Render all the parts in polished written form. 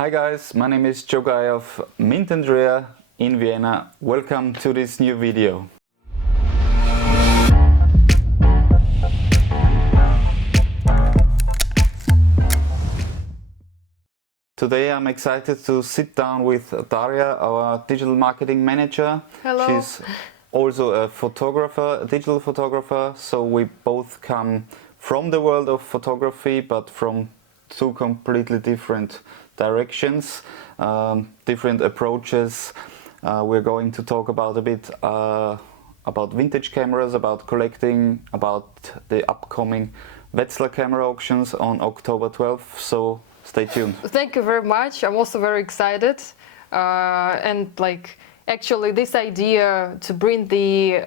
Hi guys, my name is Jo Geier of Mint & Rare in Vienna. Welcome to this new video. Today I'm excited to sit down with Daria, our digital marketing manager. Hello. She's also a photographer, a digital photographer, so we both come from the world of photography, but from two completely different directions, different approaches. We're going to talk about a bit about vintage cameras, about collecting, about the upcoming Wetzlar Camera Auctions on October 12th, so stay tuned. Thank you very much. I'm also very excited. And actually this idea to bring the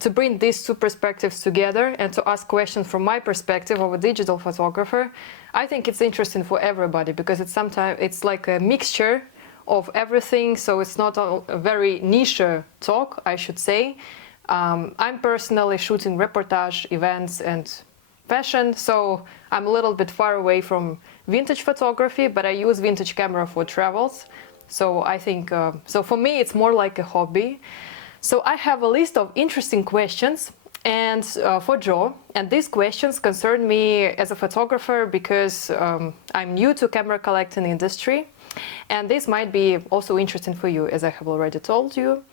to bring these two perspectives together and to ask questions from my perspective of a digital photographer, I think it's interesting for everybody because it's like a mixture of everything, so it's not a very niche talk, I should say. I'm personally shooting reportage events and fashion, so I'm a little bit far away from vintage photography, but I use vintage camera for travels. So I think, so for me it's more like a hobby. So I have a list of interesting questions and for Jo, and these questions concern me as a photographer because I'm new to camera collecting industry, and this might be also interesting for you, as I have already told you.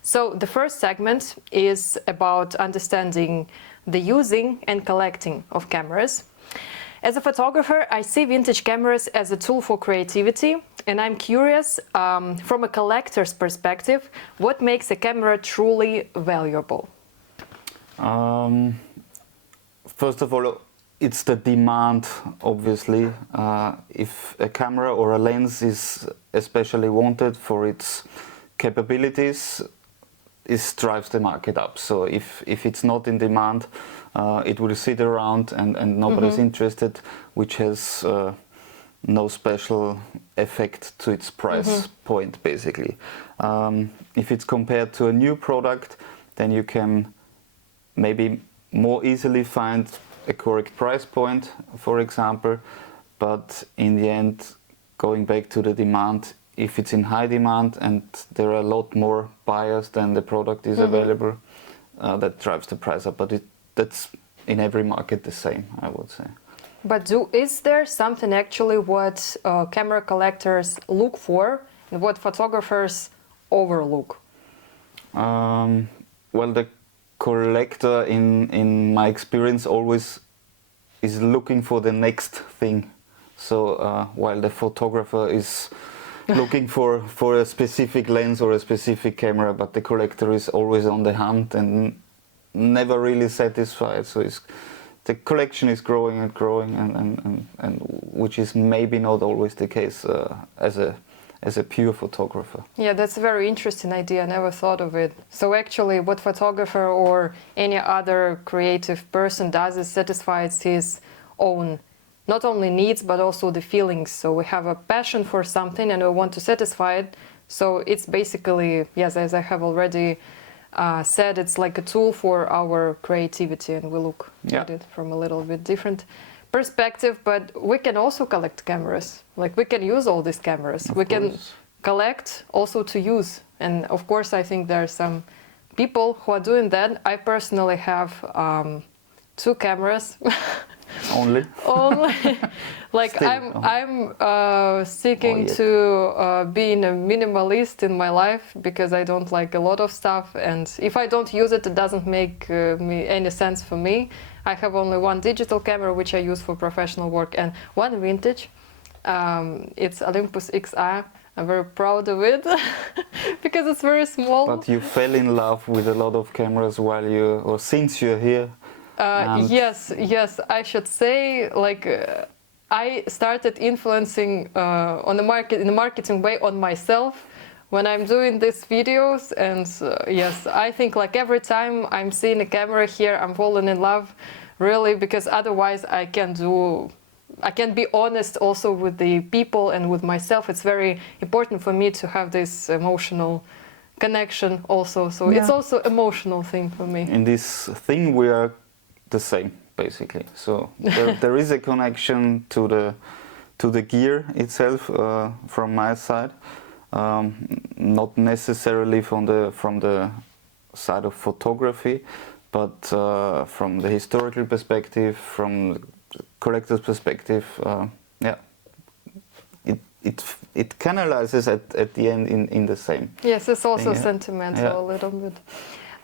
So the first segment is about understanding the using and collecting of cameras. As a photographer, I see vintage cameras as a tool for creativity, and I'm curious, from a collector's perspective, what makes a camera truly valuable? First of all, it's the demand, obviously. If a camera or a lens is especially wanted for its capabilities, it drives the market up. So if it's not in demand, it will sit around and nobody's interested, which has no special effect to its price point, basically. If it's compared to a new product, then you can maybe more easily find a correct price point, for example, but in the end, going back to the demand, if it's in high demand and there are a lot more buyers than the product is available, that drives the price up. But that's in every market the same, I would say. But is there something actually what camera collectors look for and what photographers overlook? Well, the collector, in my experience, always is looking for the next thing. So while the photographer is looking for a specific lens or a specific camera, but the collector is always on the hunt and never really satisfied. So the collection is growing and growing, and which is maybe not always the case as a pure photographer. Yeah, that's a very interesting idea. I never thought of it. So actually what photographer or any other creative person does is satisfies his own not only needs but also the feelings. So we have a passion for something and we want to satisfy it. So it's basically, yes, as I have already said, it's like a tool for our creativity, and we look at it from a little bit different perspective. But we can also collect cameras. Like, we can use all these cameras. We can collect also to use. And of course, I think there are some people who are doing that. I personally have 2 cameras. Only? Only. Like, Still, I'm seeking to being a minimalist in my life because I don't like a lot of stuff, and if I don't use it, it doesn't make any sense for me. I have only 1 digital camera which I use for professional work and 1 vintage. It's Olympus XR. I'm very proud of it because it's very small. But you fell in love with a lot of cameras since you're here. Yes, I should say, like, I started influencing in a marketing way on myself when I'm doing these videos, and yes, I think like every time I'm seeing a camera here, I'm falling in love, really, because otherwise I can be honest also with the people and with myself. It's very important for me to have this emotional connection also, so it's also emotional thing for me. In this thing we are the same, basically. So there is a connection to to the gear itself from my side, not necessarily from the side of photography, but from the historical perspective, from the collector's perspective. Yeah, it canalizes at the end in the same. Yes, it's also thing, sentimental yeah. a little bit.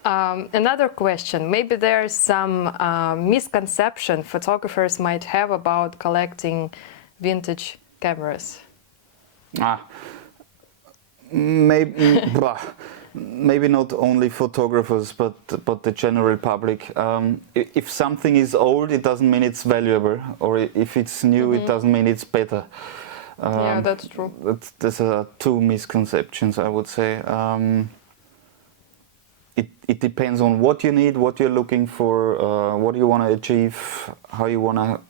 Another question, maybe there's some misconception photographers might have about collecting vintage cameras. Maybe not only photographers, but the general public. If something is old, it doesn't mean it's valuable, or if it's new, it doesn't mean it's better. Yeah, that's true. There's two misconceptions, I would say. It depends on what you need, what you're looking for, what you want to achieve, how you want to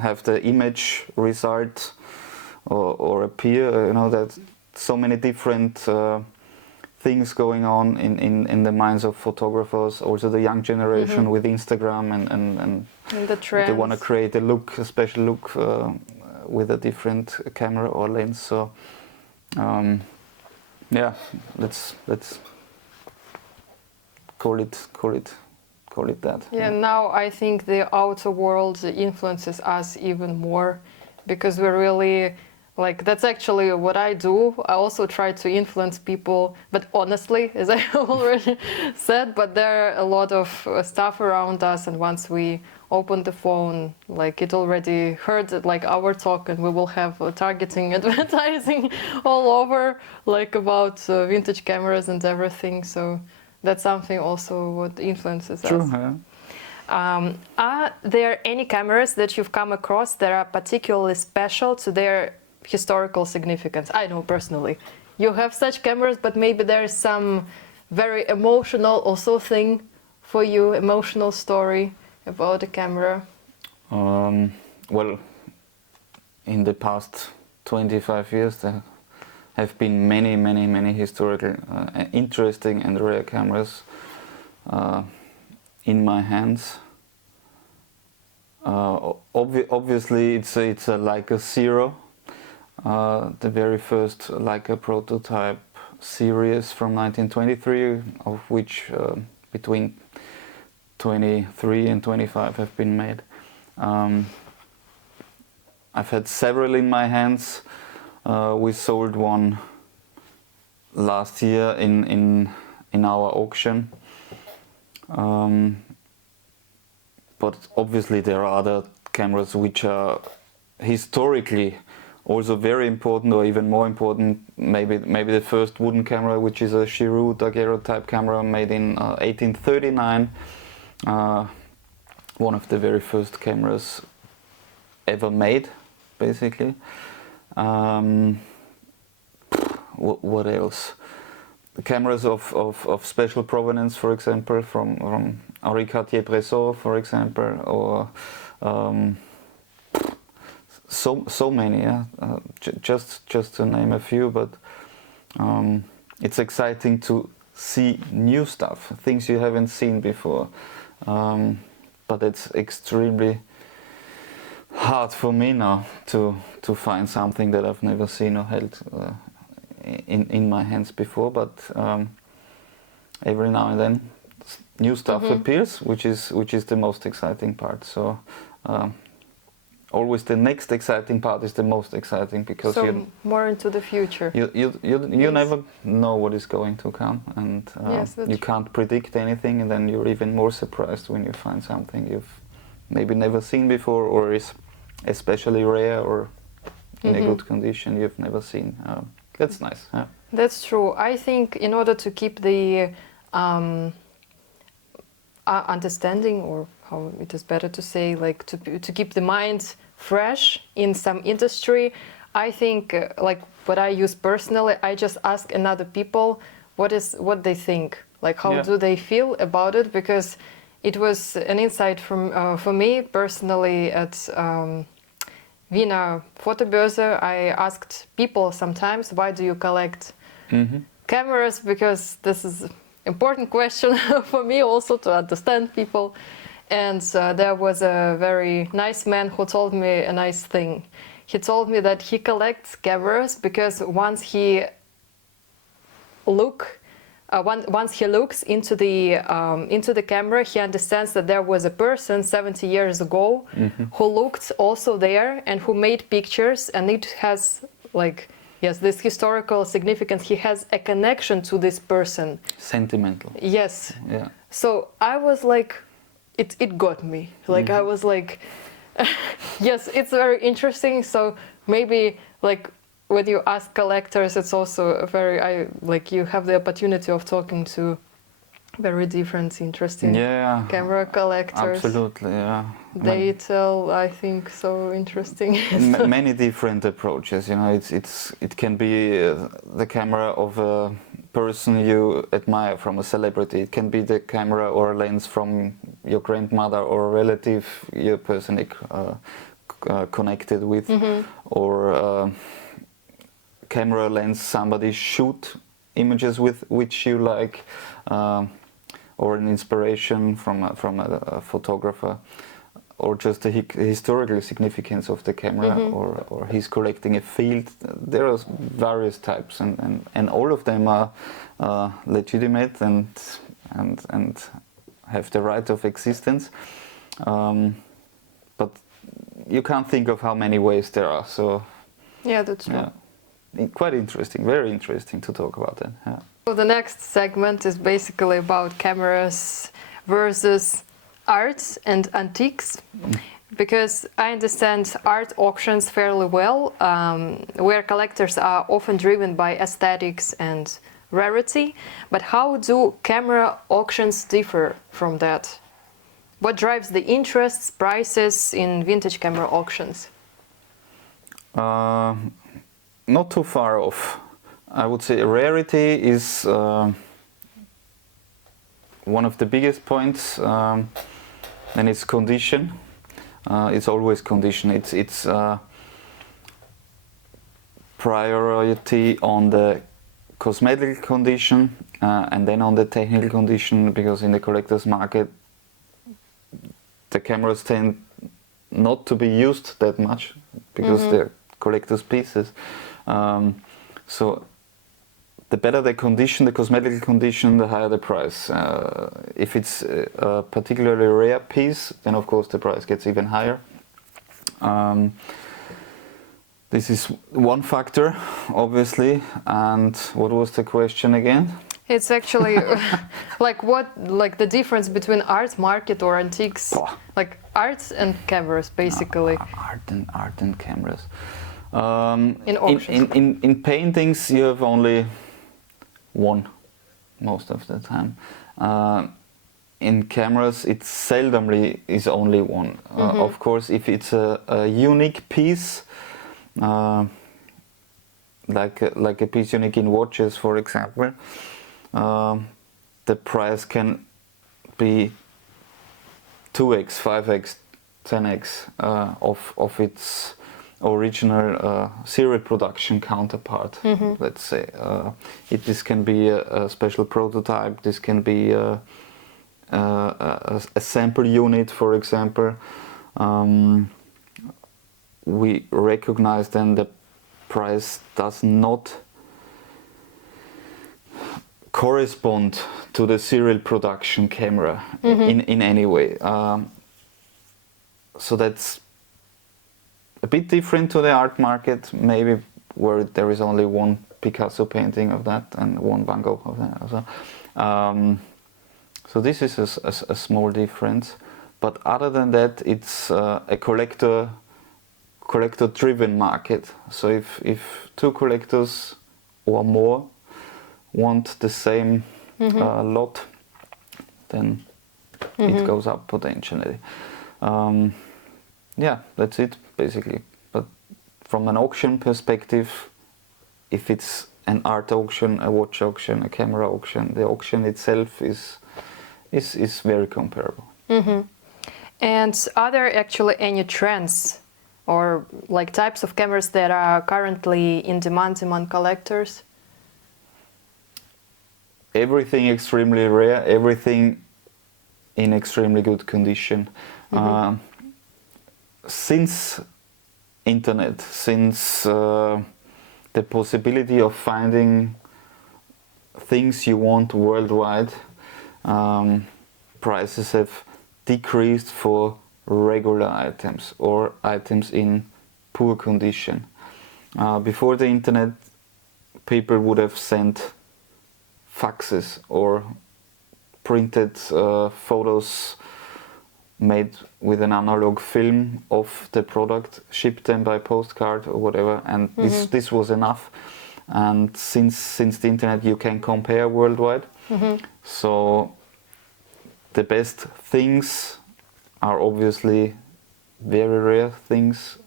have the image result or appear. You know, there's so many different things going on in the minds of photographers. Also, the young generation with Instagram and the trends. they want to create a special look with a different camera or lens. So, yeah, let's call it that. Yeah, now I think the outer world influences us even more, because we're really, like, that's actually what I do. I also try to influence people, but honestly, as I already said, but there are a lot of stuff around us, and once we open the phone, like, it already heard like our talk, and we will have targeting advertising all over, like, about vintage cameras and everything. So that's something also what influences True, us. yeah. Are there any cameras that you've come across that are particularly special to their historical significance? I know personally you have such cameras, but maybe there's some very emotional also thing for you, emotional story about the camera. Well, in the past 25 years there have been many historical interesting and rare cameras in my hands. Obviously it's a Leica Zero, the very first Leica prototype series from 1923, of which between 23 and 25 have been made. I've had several in my hands. We sold one last year in our auction. But obviously there are other cameras which are historically also very important, or even more important. Maybe the first wooden camera, which is a Giroux daguerreotype camera made in 1839. One of the very first cameras ever made, basically. What else? The cameras of special provenance, for example, from Henri Cartier-Bresson, for example, or so many. Yeah? Just to name a few, but it's exciting to see new stuff, things you haven't seen before. But it's extremely hard for me now to find something that I've never seen or held in my hands before. But every now and then new stuff appears, which is the most exciting part. So always the next exciting part is the most exciting, because So you more into the future. you never know what is going to come, and Yes, that's you can't predict anything, and then you're even more surprised when you find something you've maybe never seen before, or is especially rare, or in a good condition you've never seen. That's nice. Yeah. That's true. I think in order to keep the understanding, or how it is better to say, like to keep the mind fresh in some industry, I think like what I use personally, I just ask another people what they think, like how do they feel about it, because it was an insight from for me personally at Wiener Fotobörse. I asked people sometimes, why do you collect cameras, because this is important question for me also to understand people. And there was a very nice man who told me a nice thing. he told me that he collects cameras because once he once he looks into the camera, he understands that there was a person 70 years ago who looked also there and who made pictures, and it has like, yes, this historical significance. He has a connection to this person. Sentimental. Yes. Yeah. So I was like, it got me. Like I was like, yes, it's very interesting. So maybe like when you ask collectors, it's also a very, like you have the opportunity of talking to very different, interesting camera collectors. Absolutely, yeah. They tell, I think, so interesting. Many different approaches. You know, it can be the camera of a person you admire from a celebrity. It can be the camera or a lens from your grandmother or a relative you're personally connected with, or camera lens somebody shoot images with which you like, or an inspiration from a photographer, or just the historical significance of the camera, or he's collecting a field. There are various types, and all of them are legitimate and have the right of existence. But you can't think of how many ways there are. So yeah, that's true. Quite interesting, very interesting to talk about that. Yeah. So the next segment is basically about cameras versus arts and antiques, because I understand art auctions fairly well, where collectors are often driven by aesthetics and rarity. But how do camera auctions differ from that? What drives the interests, prices in vintage camera auctions? Not too far off. I would say rarity is one of the biggest points, and it's condition. It's always condition. It's priority on the cosmetic condition, and then on the technical condition, because in the collector's market the cameras tend not to be used that much because they're collector's pieces. So the better the condition, the cosmetic condition, the higher the price. If it's a particularly rare piece, then of course the price gets even higher. This is one factor, obviously. And what was the question again? It's actually like the difference between art market or antiques, like arts and cameras, basically. Art and cameras. In auctions. In paintings, you have only one most of the time. In cameras, it seldomly is only one. Of course, if it's a unique piece, like a piece unique in watches, for example, the price can be 2x, 5x, 10x of its original serial production counterpart. Let's say this can be a special prototype. This can be a sample unit, for example. We recognize then the price does not correspond to the serial production camera in any way. So that's a bit different to the art market, maybe, where there is only one Picasso painting of that and one Van Gogh of that. So this is a small difference. But other than that, it's a collector-driven market. So if two collectors or more want the same lot, then it goes up potentially. Yeah, that's it basically. But from an auction perspective, if it's an art auction, a watch auction, a camera auction, the auction itself is very comparable. And are there actually any trends or like types of cameras that are currently in demand among collectors? Everything extremely rare, everything in extremely good condition. Since internet, since the possibility of finding things you want worldwide, prices have decreased for regular items or items in poor condition. Before the internet, people would have sent faxes or printed photos made with an analog film of the product, shipped them by postcard or whatever, and this was enough. And since the internet, you can compare worldwide. So the best things are obviously very rare things,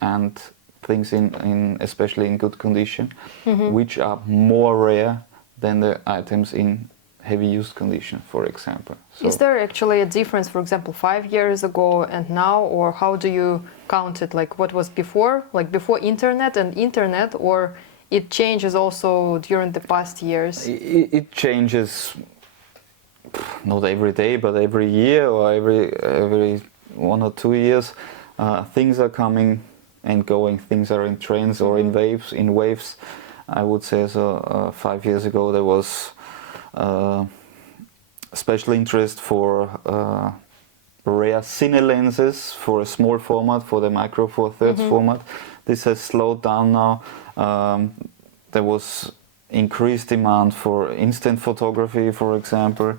and things in especially in good condition, which are more rare than the items in heavy used condition, for example. So is there actually a difference, for example, 5 years ago and now, or how do you count it? Like what was before, like before internet and internet, or it changes also during the past years? It changes, not every day, but every year or every 1 or 2 years. Things are coming and going. Things are in trends or in waves. I would say so. 5 years ago, there was special interest for rare cine lenses for a small format, for the micro four thirds format. This has slowed down now. There was increased demand for instant photography, for example,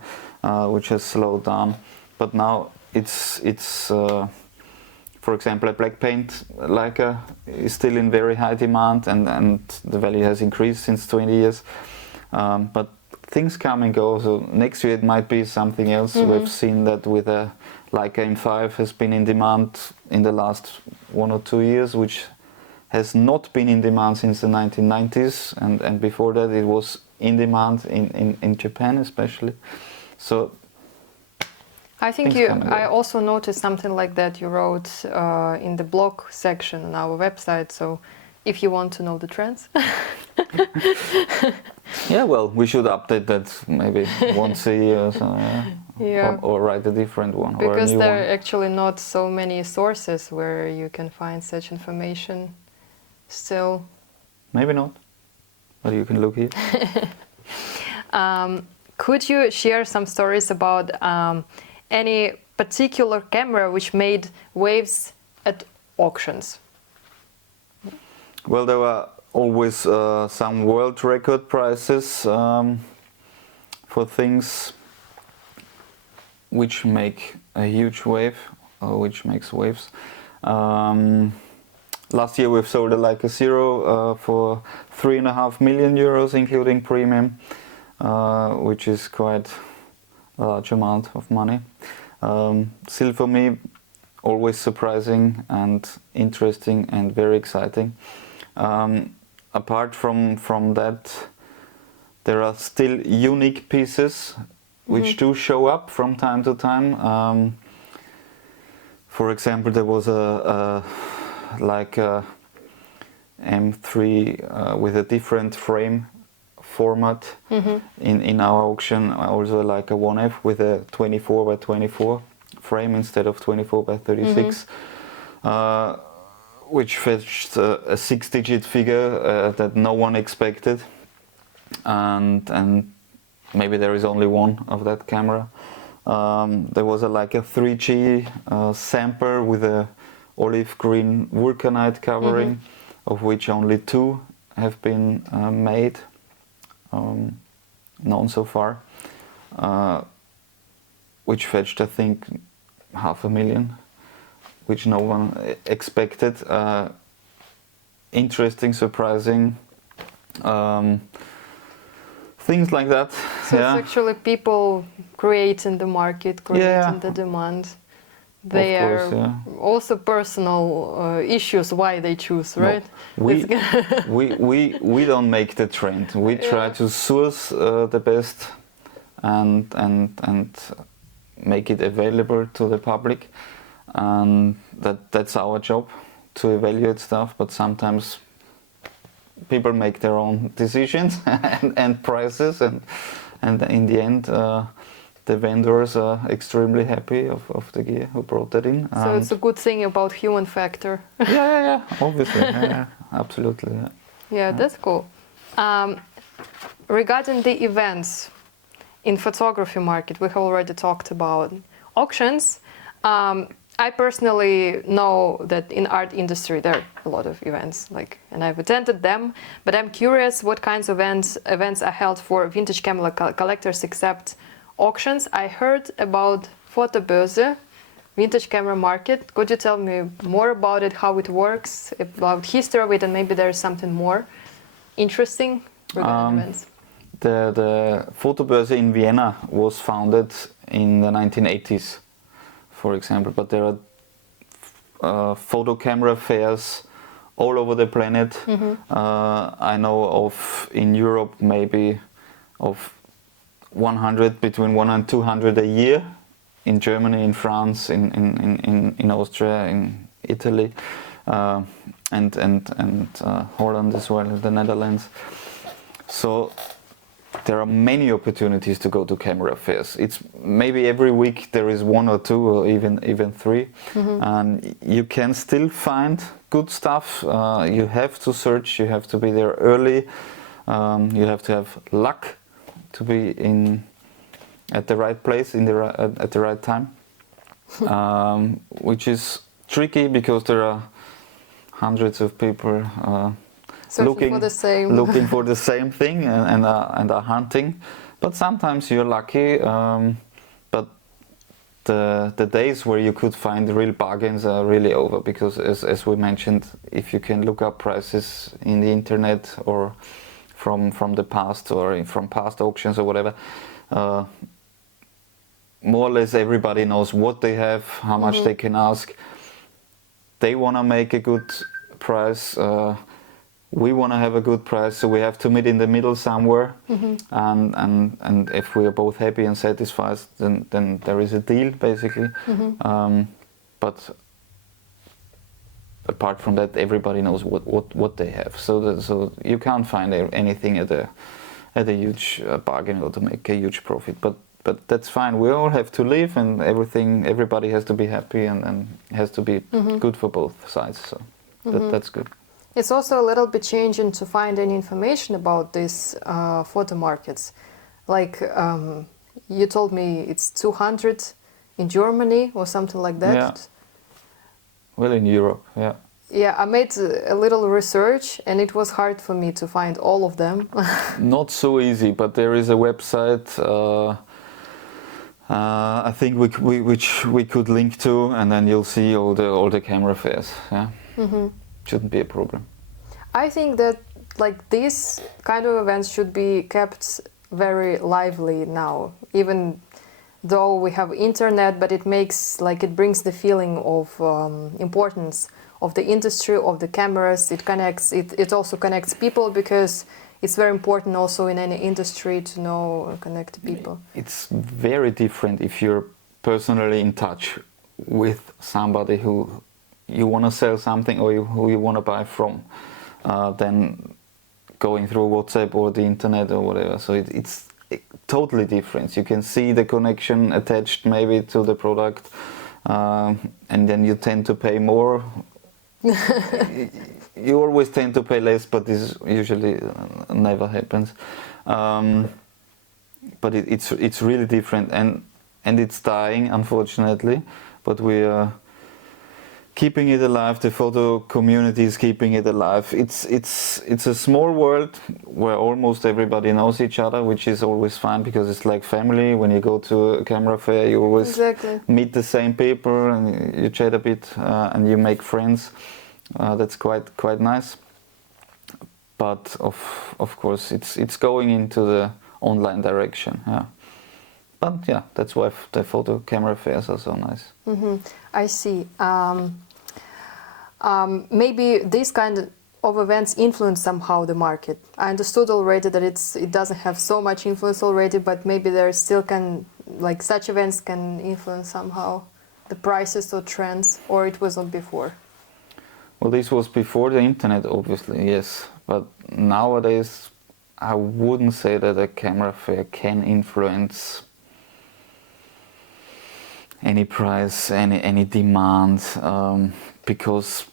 which has slowed down. But now it's for example, a black paint Leica is still in very high demand, and the value has increased since 20 years. But things come and go, so next year it might be something else. We've seen that with a Leica M5 has been in demand in the last 1 or 2 years, which has not been in demand since the 1990s, and before that it was in demand in Japan especially. So I think I also noticed something like that you wrote in the blog section on our website, so if you want to know the trends. Yeah, well, we should update that maybe once a year or so, or write a different one. Because or a new there one. are actually not so many sources where you can find such information still. Maybe not, but you can look here. Could you share some stories about any particular camera which made waves at auctions? Well, there were always some world record prices for things which make a huge wave, or which makes waves. Last year we've sold a Leica Zero for 3.5 million euros, including premium, which is quite a large amount of money. Still for me, always surprising and interesting and very exciting. Apart from that, there are still unique pieces which do show up from time to time. For example, there was a M3 with a different frame format in our auction, also like a 1F with a 24 by 24 frame instead of 24 by 36. Which fetched a 6-digit figure that no one expected, and maybe there is only one of that camera. There was a 3G sample with a olive green vulcanite covering, of which only 2 have been made, known so far, which fetched, I think, 500,000. Which no one expected. Interesting, surprising, things like that. So it's actually people creating the market, creating the demand. They are also personal issues why they choose, right? No, we don't make the trend. We try to source the best and make it available to the public. And that's our job, to evaluate stuff, but sometimes people make their own decisions and prices, and in the end the vendors are extremely happy of the gear who brought that in. So it's a good thing about human factor. Yeah, obviously, yeah, absolutely. Yeah. Yeah, that's cool. Regarding the events in photography market, we have already talked about auctions. I personally know that in art industry there are a lot of events, and I've attended them. But I'm curious, what kinds of events are held for vintage camera collectors except auctions? I heard about Fotobörse, vintage camera market. Could you tell me more about it, how it works, about history of it, and maybe there's something more interesting regarding events? The Fotobörse in Vienna was founded in the 1980s, for example, but there are photo camera fairs all over the planet. I know of in Europe maybe of 100, between 100 and 200 a year, in Germany, in France, in Austria, in Italy, and Holland as well, the Netherlands. So there are many opportunities to go to camera fairs. It's maybe every week there is one or two or even three, and you can still find good stuff. You have to search. You have to be there early. You have to have luck to be at the right place at the right time, which is tricky because there are hundreds of people looking for the same thing and are hunting. But sometimes you're lucky, but the days where you could find real bargains are really over, because as we mentioned, if you can look up prices in the internet or from the past or from past auctions or whatever, more or less everybody knows what they have, how much they can ask. They want to make a good price. We want to have a good price, so we have to meet in the middle somewhere. And if we are both happy and satisfied, then there is a deal, basically. But apart from that, everybody knows what they have. So you can't find anything at a huge bargain or to make a huge profit. But that's fine. We all have to live, and everybody has to be happy, and has to be good for both sides. So that's good. It's also a little bit changing to find any information about these photo markets. You told me it's 200 in Germany or something like that. Yeah. Well, in Europe, yeah. Yeah, I made a little research, and it was hard for me to find all of them. Not so easy, but there is a website. I think which we could link to, and then you'll see all the camera fairs. Yeah. Shouldn't be a problem. I think that these kind of events should be kept very lively now, even though we have internet, but it brings the feeling of importance of the industry, of the cameras. It also connects people, because it's very important also in any industry to know, connect people. It's very different if you're personally in touch with somebody who you want to sell something or who you want to buy from, than going through WhatsApp or the internet or whatever. So it's totally different. You can see the connection attached maybe to the product, and then you tend to pay more. You always tend to pay less, but this usually never happens. But it's really different, and it's dying, unfortunately. But we are keeping it alive. The photo community is keeping it alive. It's a small world where almost everybody knows each other, which is always fun, because it's like family. When you go to a camera fair, you always meet the same people, and you chat a bit, and you make friends. That's quite nice. But of course, it's going into the online direction. Yeah. But yeah, that's why the photo camera fairs are so nice. I see. Maybe these kind of events influence somehow the market. I understood already that it doesn't have so much influence already, but maybe there still such events can influence somehow the prices or trends, or it wasn't before. Well, this was before the internet, obviously, yes. But nowadays, I wouldn't say that a camera fair can influence any price, any demand, because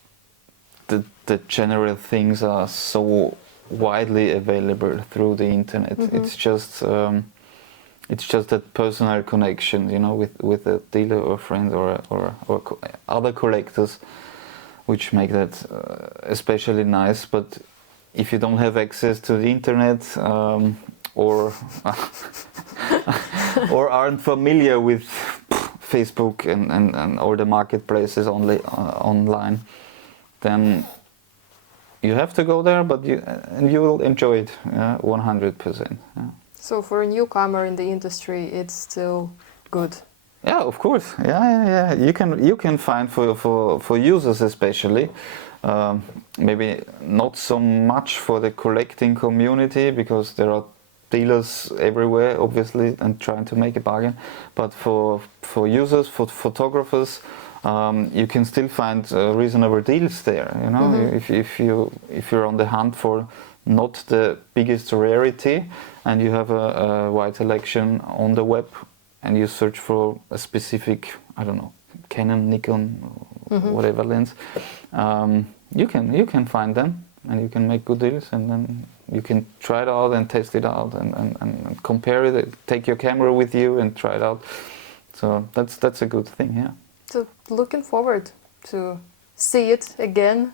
the general things are so widely available through the internet. It's just that personal connection, you know, with a dealer or friend or other collectors, which make that especially nice. But if you don't have access to the internet, or or aren't familiar with Facebook and all the marketplaces online, then you have to go there, but you will enjoy it 100%. Yeah. So for a newcomer in the industry, it's still good. Yeah, of course. Yeah. You can find for users especially. Maybe not so much for the collecting community, because there are dealers everywhere, obviously, and trying to make a bargain. But for users, for photographers, you can still find reasonable deals there. You know, if you're on the hunt for not the biggest rarity, and you have a wide selection on the web, and you search for a specific, I don't know, Canon, Nikon, whatever lens, you can find them, and you can make good deals, and then you can try it out and test it out and compare it. Take your camera with you and try it out. So that's a good thing, yeah. So looking forward to see it again.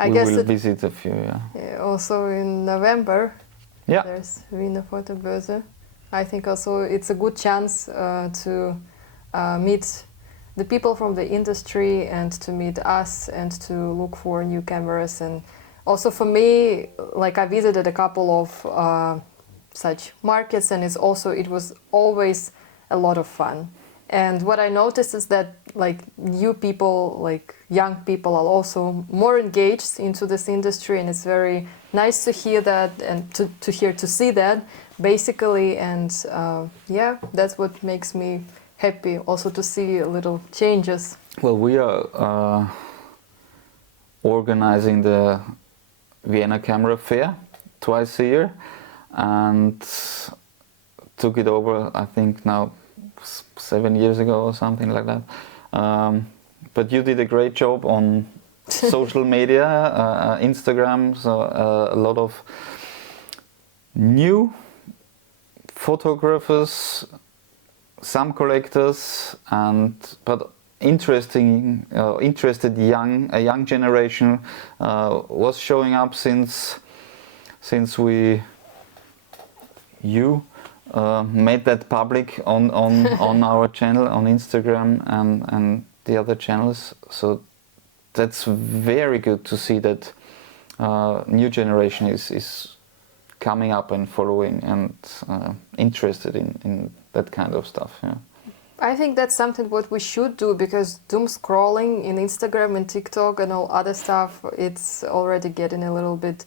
I we guess will visit a few, yeah. Also in November, yeah. There's Wiener Fotobörse. I think also it's a good chance to meet the people from the industry and to meet us and to look for new cameras. And also for me, like I visited a couple of such markets, and it was always a lot of fun. And what I noticed is that like new people, like young people, are also more engaged into this industry, and it's very nice to hear that and to see that basically. And yeah, that's what makes me happy, also to see little changes. Well, we are organizing the Vienna Camera Fair twice a year, and took it over, I think now 7 years ago or something like that. But you did a great job on social media, Instagram, so a lot of new photographers, some collectors, but interested a young generation was showing up since you made that public on our channel on Instagram and the other channels. So that's very good to see that new generation is coming up and following and interested in that kind of stuff. Yeah. I think that's something what we should do, because doom scrolling in Instagram and TikTok and all other stuff, it's already getting a little bit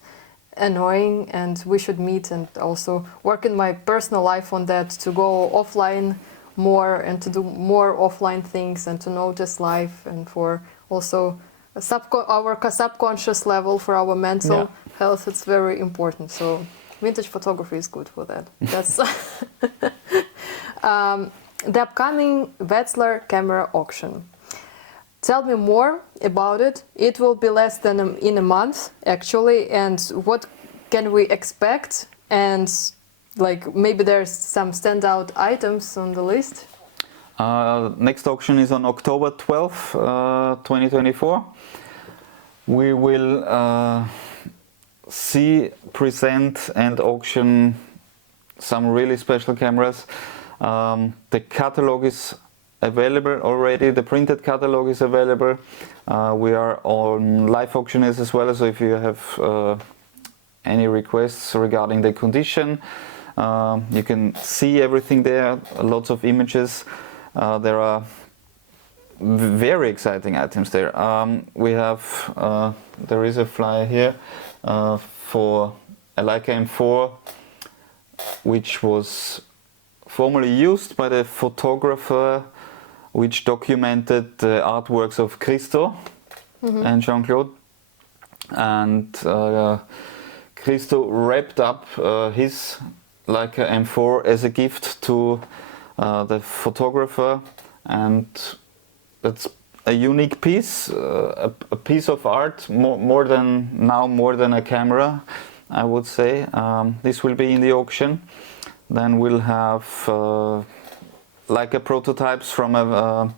annoying, and we should meet and also work in my personal life on that, to go offline more and to do more offline things and to notice life, and for also our subconscious level, for our mental health, it's very important. So vintage photography is good for that. That's the upcoming Wetzlar Camera Auction. Tell me more about it. It will be less than in a month, actually. And what can we expect? And like maybe there's some standout items on the list. Next auction is on October 12th, 2024. We will present and auction some really special cameras. The catalog is available already. The printed catalog is available. We are on live auctioneers as well, so if you have any requests regarding the condition, you can see everything there, lots of images. There are very exciting items there. There is a flyer here for a Leica M4, which was formerly used by the photographer which documented the artworks of Christo and Jean-Claude. And Christo wrapped up his Leica M4 as a gift to the photographer and that's a unique piece, a piece of art, more than a camera, I would say. This will be in the auction. Then we'll have like a prototypes from a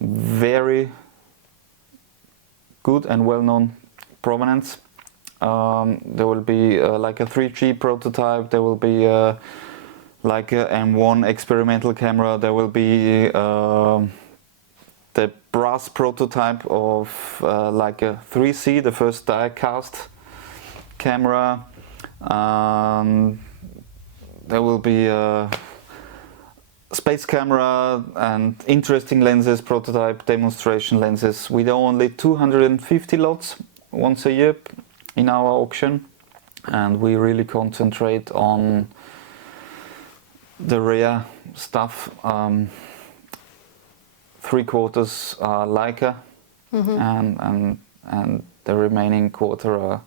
very good and well-known provenance. There will be like a 3G prototype. There will be like a M1 experimental camera. There will be the brass prototype of like a 3C, the first die-cast camera. There will be a space camera and interesting lenses, prototype demonstration lenses. We do only 250 lots once a year in our auction, and we really concentrate on the rare stuff. 3/4 are Leica, and the remaining quarter are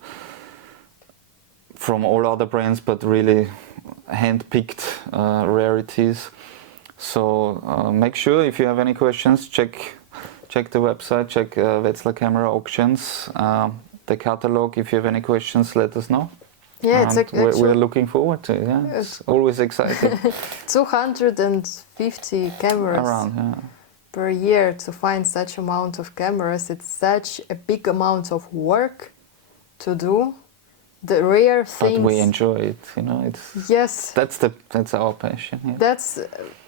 from all other brands, but really hand-picked rarities. So make sure, if you have any questions, check the website, check Wetzlar Camera Auctions, the catalog. If you have any questions, let us know. Yeah, we're looking forward to it. Yeah, it's always exciting. 250 cameras around, yeah, per year. To find such amount of cameras, it's such a big amount of work to do. The rare things. But we enjoy it, you know. It's yes. That's our passion. Yeah. That's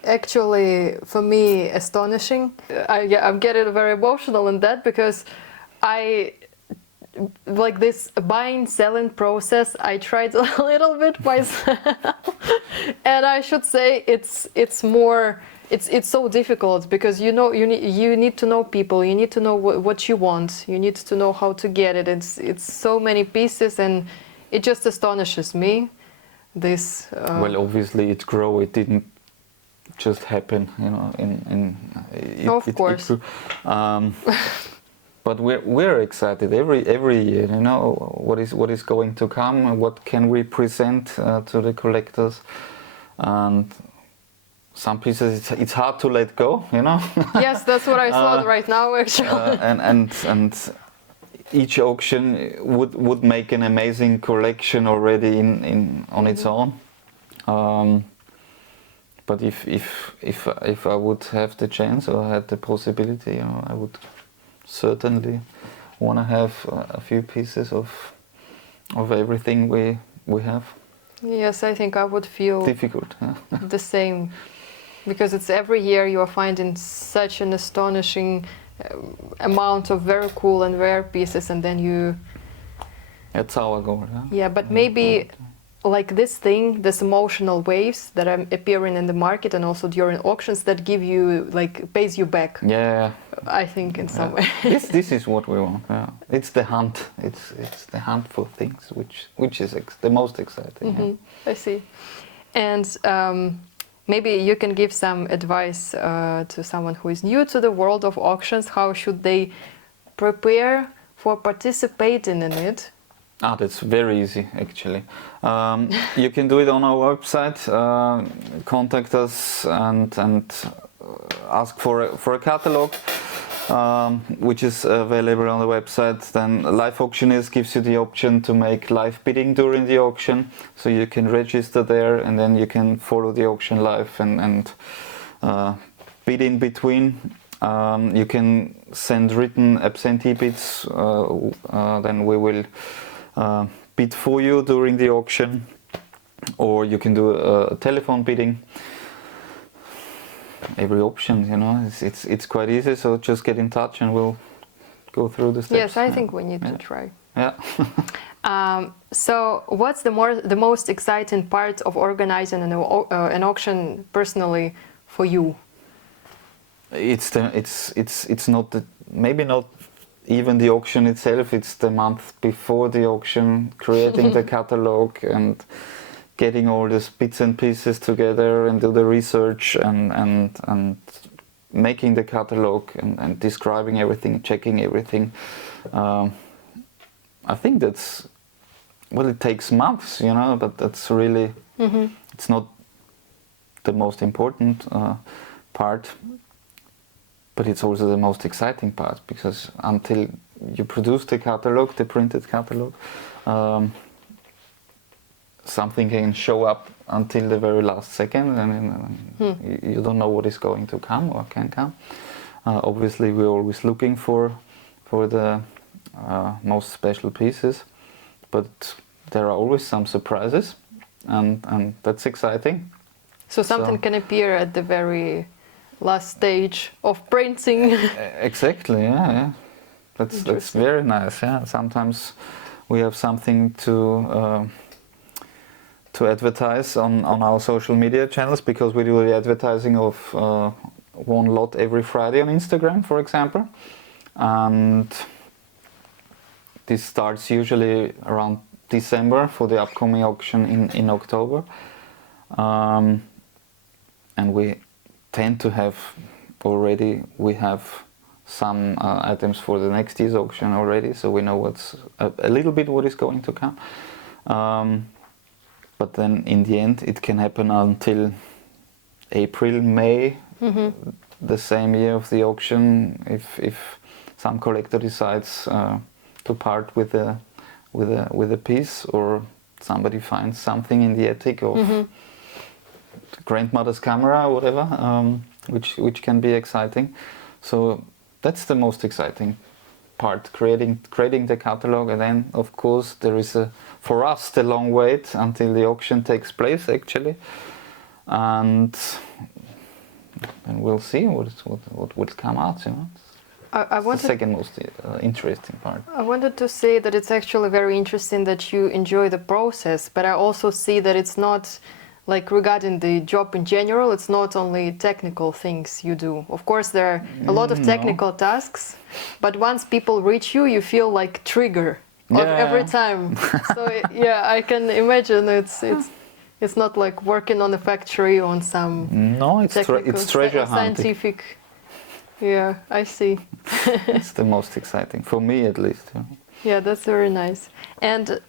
actually for me astonishing. I'm getting very emotional in that, because I like this buying selling process. I tried a little bit myself, and I should say it's more. It's so difficult, because you need to know people, you need to know what you want, you need to know how to get it. It's so many pieces, and it just astonishes me. This well, obviously it grew. It didn't just happen, you know. Of course. But we're excited every year. You know, what is going to come, and what can we present to the collectors, and some pieces it's hard to let go, you know. Yes, that's what I thought right now, actually. And each auction would make an amazing collection already on its own. But if I would have the chance or had the possibility, you know, I would certainly want to have a few pieces of everything we have. Yes, I think I would feel difficult. The same, because it's every year you are finding such an astonishing amount of very cool and rare pieces, and then you. That's our goal. Yeah, but maybe like this thing, this emotional waves that are appearing in the market and also during auctions, that give you, like, pays you back. Yeah. I think in some way. This is what we want. Yeah. It's the hunt. It's the hunt for things, which is the most exciting. Mm-hmm. Yeah. I see. And maybe you can give some advice to someone who is new to the world of auctions. How should they prepare for participating in it? That's very easy, actually. You can do it on our website. Contact us and ask for a catalog, which is available on the website. Then Live Auctioneers gives you the option to make live bidding during the auction, so you can register there, and then you can follow the auction live and bid in between. You can send written absentee bids. Then we will bid for you during the auction, or you can do a telephone bidding. Every option, you know, it's quite easy. So just get in touch, and we'll go through the steps. Yes, I think we need to try. Yeah. So, what's the most exciting part of organizing an auction personally for you? It's not maybe not even the auction itself. It's the month before the auction, creating the catalog and getting all these bits and pieces together, and do the research and making the catalog and describing everything, checking everything. I think that's, well, it takes months, you know, but that's really, it's not the most important part. but it's also the most exciting part, because until you produce the catalog, the printed catalog, something can show up until the very last second, and you don't know what is going to come or can come. Obviously, we're always looking for the most special pieces, but there are always some surprises, and that's exciting. So something can appear at the very last stage of printing. Exactly, yeah. That's very nice. Yeah, sometimes we have something to advertise on our social media channels, because we do the advertising of one lot every Friday on Instagram, for example, and this starts usually around December for the upcoming auction in October, and we tend to have we have some items for the next year's auction already, so we know what's a little bit what is going to come. But then in the end, it can happen until April, May, the same year of the auction, if some collector decides to part with a piece, or somebody finds something in the attic of grandmother's camera or whatever, which can be exciting. So that's the most exciting part, creating the catalog, and then of course there is for us the long wait until the auction takes place actually, and we'll see what will come out. The second most interesting part. I wanted to say that it's actually very interesting that you enjoy the process, but I also see that it's not like, regarding the job in general, it's not only technical things you do. Of course, there are a lot of technical tasks, but once people reach you, you feel like trigger every time. So yeah, I can imagine it's not like working on a factory on some it's treasure scientific. Yeah, I see. It's the most exciting for me, at least. Yeah, that's very nice. And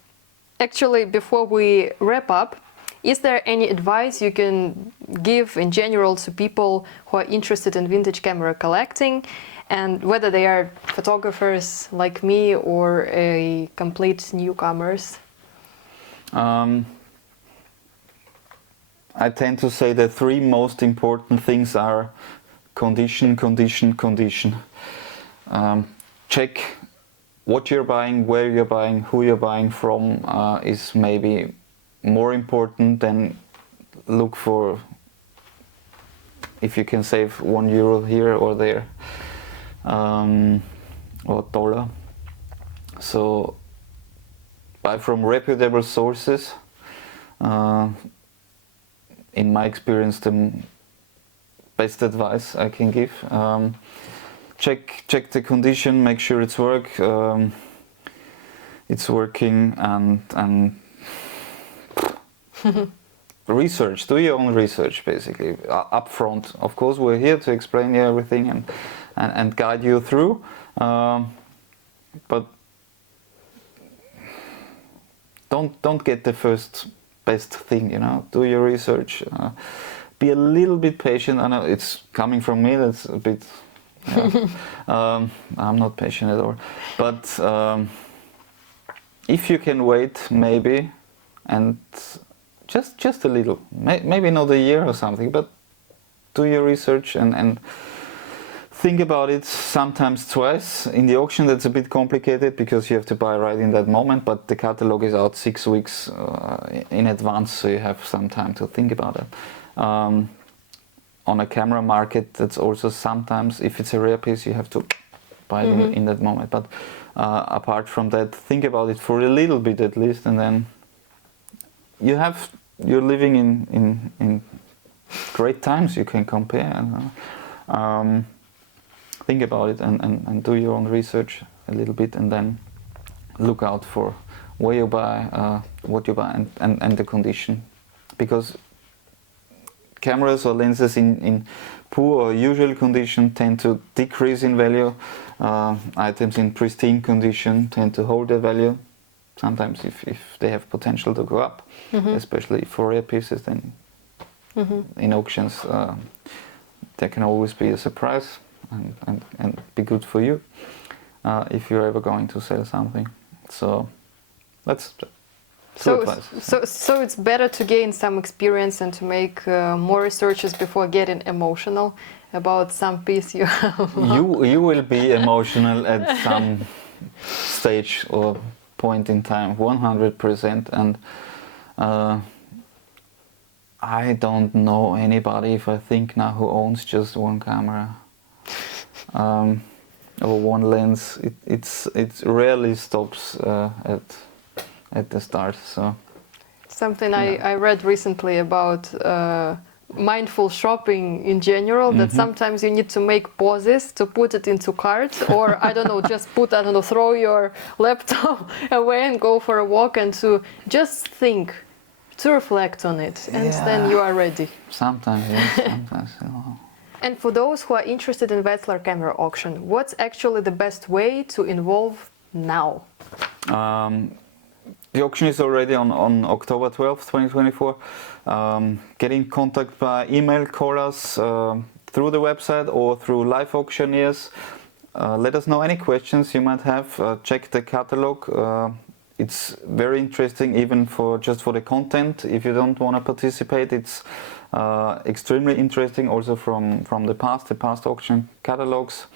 actually, before we wrap up, is there any advice you can give in general to people who are interested in vintage camera collecting, and whether they are photographers like me or a complete newcomers? I tend to say the three most important things are condition, condition, condition. Check what you're buying, where you're buying, who you're buying from is maybe more important than look for if you can save €1 here or there, or $1. So buy from reputable sources. In my experience, the best advice I can give. Check the condition, make sure it's working, and research. Do your own research, basically, up front. Of course, we're here to explain you everything and guide you through, but don't get the first best thing. Do your research. Be a little bit patient. I know it's coming from me. That's a bit. I'm not patient at all. But if you can wait, maybe, and just a little, maybe not a year or something, but do your research and think about it sometimes twice. In the auction, that's a bit complicated because you have to buy right in that moment, but the catalog is out 6 weeks in advance, so you have some time to think about it. On a camera market, that's also sometimes, if it's a rare piece, you have to buy it in that moment. But apart from that, think about it for a little bit at least, and then you're living in great times. You can compare. Think about it and do your own research a little bit, and then look out for where you buy, what you buy, and the condition, because cameras or lenses in poor or usual condition tend to decrease in value. Items in pristine condition tend to hold their value. Sometimes if they have potential to go up, especially for rare pieces, then in auctions there can always be a surprise. and be good for you if you're ever going to sell something. So that's advice. So it's better to gain some experience and to make more researches before getting emotional about some piece you have. You will be emotional at some stage or point in time, 100%. And I don't know anybody, if I think now, who owns just one camera or one lens. It rarely stops at the start. So something I read recently about mindful shopping in general, that sometimes you need to make pauses to put it into cart, or I don't know, just throw your laptop away and go for a walk and to just think, to reflect on it, and then you are ready. Sometimes, yes, sometimes. And for those who are interested in Wetzlar Camera Auction, what's actually the best way to involve now? The auction is already on October 12th, 2024. Get in contact by email, call us through the website or through live auctioneers. Let us know any questions you might have. Check the catalog. It's very interesting, even for the content. If you don't want to participate, it's extremely interesting also from the past auction catalogs.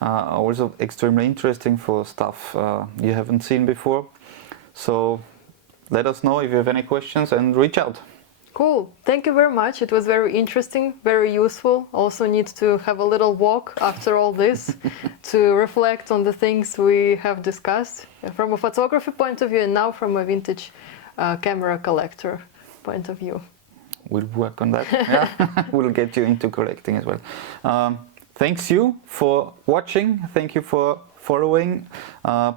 Also extremely interesting for stuff you haven't seen before. So let us know if you have any questions and reach out. Cool. Thank you very much. It was very interesting, very useful. Also need to have a little walk after all this to reflect on the things we have discussed from a photography point of view and now from a vintage camera collector point of view. We'll work on that. Yeah, we'll get you into collecting as well. Thanks you for watching. Thank you for following.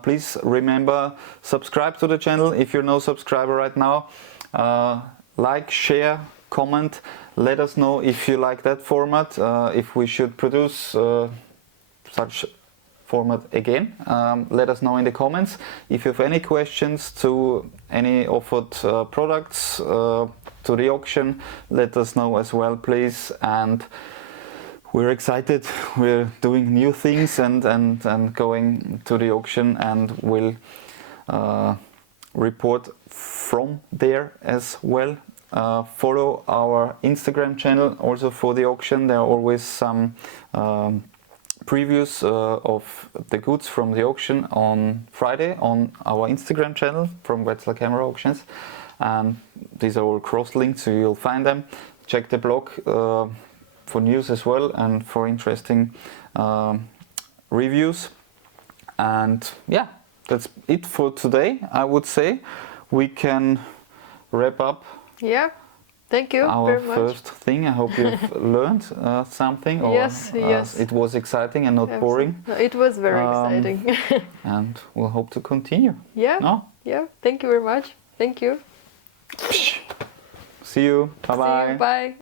Please remember, subscribe to the channel if you're no subscriber right now. Like, share, comment. Let us know if you like that format, if we should produce such format again. Let us know in the comments. If you have any questions to any offered products to the auction, let us know as well, please. And we're excited. We're doing new things and going to the auction, and we'll report from there as well. Follow our Instagram channel also for the auction. There are always some previews of the goods from the auction on Friday on our Instagram channel from Wetzlar Camera Auctions. And these are all cross-linked, so you'll find them. Check the blog for news as well and for interesting reviews. And yeah, that's it for today. I would say we can wrap up. Yeah, thank you our very much. First thing. I hope you've learned something. Or, yes. It was exciting and not boring. It was very exciting. And we'll hope to continue. Yeah. No? Yeah. Thank you very much. Thank you. See you. Bye bye. See you. Bye.